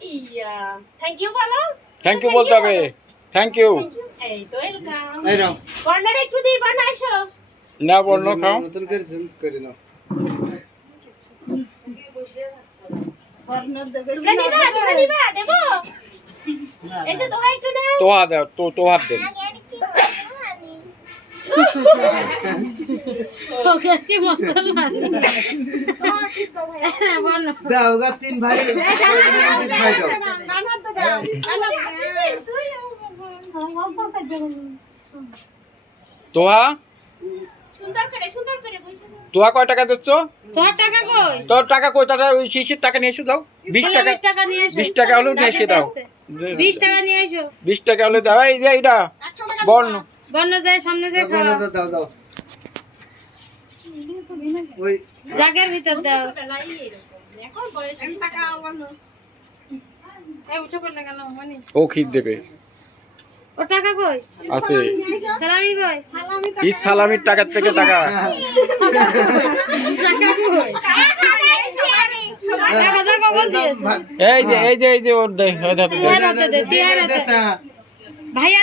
Yeah thank you বলো। Thank you বলতে হবে। Thank you. এই তো ওয়েলকাম। এই নাও বর্ণার একটু দিই, বর্ণা এসো। না বর্ণ খাও। নতুন করে নাও তোমরা নিবা, তোমরা নিবা, দেবো। এই যে তোহা একটু নাও। তোহা দাও, তো হাত দেন। ওকে কি মশলা দাও গা তিন ভাই ভাই দাও তোহা সুন্দর করে বসে দাও। তোহা কয় টাকা দিচ্ছ? তোর টাকা কই? তোর টাকা কই? টাকা ওই শিশির টাকা নিয়ে এসো দাও। 20 টাকা, 20 টাকা নিয়ে এসো। 20 টাকা হলেও নিয়ে এসে দাও। 20 টাকা নিয়ে এসো। 20 টাকা হলে দাও। এই যে এইটা বর্ণ। বন্য যায় সামনে যায় খাওয়া। দাও দাও ওই জাগের ভিতর দাও। ছোটবেলায় এরকম। এখন বয়স এই উঠে পড়লে কেন মানে? ও খিদ দেবে। ও টাকা কই? আছে। সালামি কই? এই সালামির টাকার থেকে টাকা। টাকা কই? টাকা কখন দিয়েছে? এই যে ওর দে, টিয়ার হাতে দে, টিয়ার হাতে। ভাইয়া